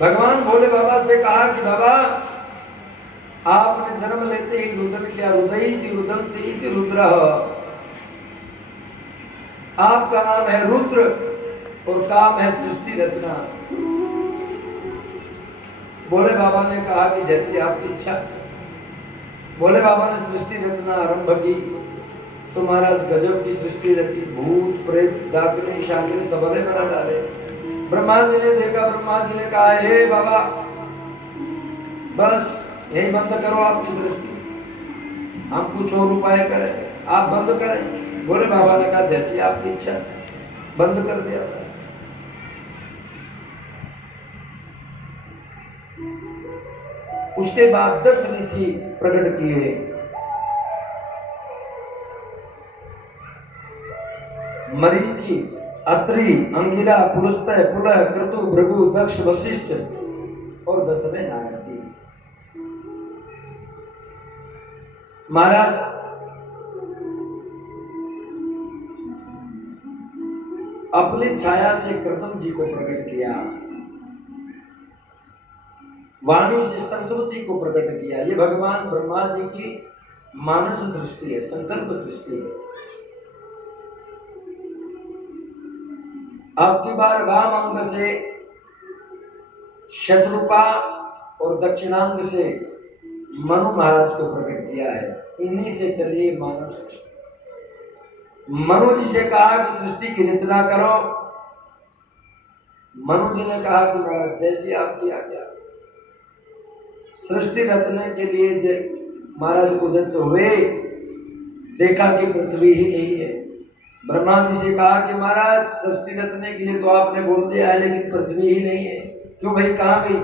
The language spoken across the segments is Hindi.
भगवान भोले बाबा से कहा कि बाबा आपने जन्म लेते ही रुदन किया, रुदयति रुदन्ति रुद्रः, आपका नाम है रुद्र और काम है सृष्टि रचना। भोले बाबा ने कहा कि जैसी आपकी इच्छा। भोले बाबा ने सृष्टि रचना आरंभ की तो महाराज गजब की सृष्टि रची, भूत प्रेत डाकने शाकने सबरे बना डाले। ब्रह्मा जी ने देखा, ब्रह्मा जी ने कहा हे बाबा बस यही बंद करो आपकी सृष्टि, हम कुछ और उपाय करें, आप बंद करें। भोले बाबा ने कहा जैसी आपकी इच्छा, बंद कर दिया। उसके बाद 10 ऋषि प्रकट किए। मरीचि, अत्रि, अंगिरा, पुलस्त्य, पुलह, क्रतु, भृगु, दक्ष, वशिष्ठ और 10वें नारद जी। महाराज अपनी छाया से कृतम जी को प्रकट किया, वाणी से सरस्वती को प्रकट किया। ये भगवान ब्रह्मा जी की मानस सृष्टि है, संकल्प सृष्टि है। अब की बार वाम अंग से शत्रुपा और दक्षिणांग से मनु महाराज को प्रकट किया है। इन्हीं से चलिए मानव सृष्टि। मनु जी से कहा कि सृष्टि की रचना करो। मनु जी ने कहा कि महाराज जैसी आपकी आज्ञा। सृष्टि रचने के लिए महाराज उदित हुए, देखा कि पृथ्वी ही नहीं है। ब्रह्मा जी से कहा कि महाराज सृष्टि रचने के लिए तो आपने बोल दिया है लेकिन पृथ्वी ही नहीं है, क्यों भाई कहाँ गई?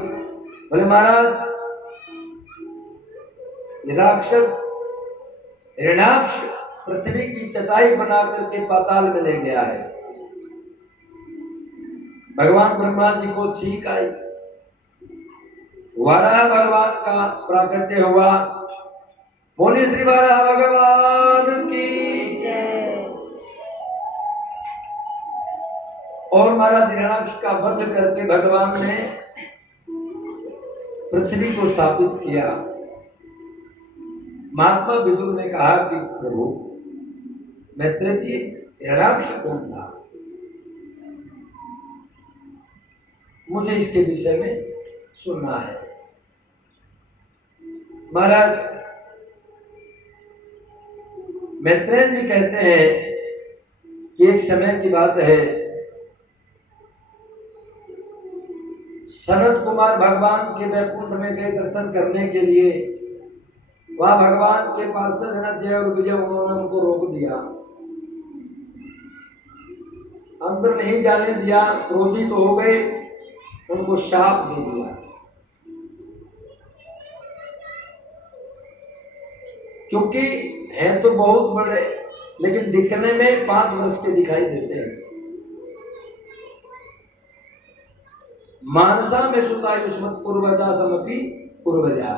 बोले महाराज राक्षस ऋणाक्ष पृथ्वी की चटाई बना करके पाताल में ले गया है। भगवान ब्रह्मा जी को छींक आई, वराह भगवान का प्राकट्य हुआ। बोलिए श्री वराह भगवान की जय। और महाराज हिरण्याक्ष का वध करके भगवान ने पृथ्वी को स्थापित किया। महात्मा विदुर ने कहा कि प्रभु मैत्रेय जी हिरण्याक्ष कौन था? मुझे इसके विषय में सुनना है। महाराज मैत्रेय जी कहते हैं कि एक समय की बात है, सनत कुमार भगवान के वैकुंठ में गए दर्शन करने के लिए। वहां भगवान के पार्षद न जय और विजय, उन्होंने उनको रोक दिया, अंदर नहीं जाने दिया। क्रोधित तो हो गए, उनको शाप दे दिया। क्योंकि हैं तो बहुत बड़े लेकिन दिखने में 5 वर्ष के दिखाई देते हैं। मानसा में सुतायुष्मत पूर्वजा समपि पूर्वजा।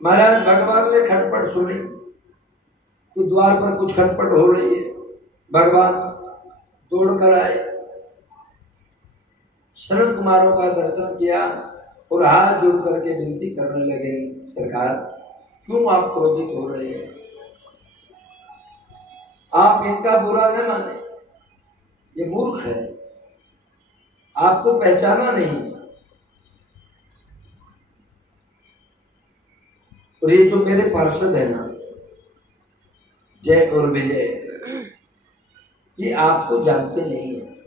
महाराज भगवान ने खटपट सुनी तो द्वार पर कुछ खटपट हो रही है। भगवान दौड़ कर आए, शरद कुमारों का दर्शन किया और हाथ जोड़ करके विनती करने लगे, सरकार क्यों आप क्रोधित हो रहे हैं? आप इनका बुरा न माने, ये मूर्ख है, आपको पहचाना नहीं। और ये जो मेरे पार्षद है ना जय और विजय, ये आपको जानते नहीं है।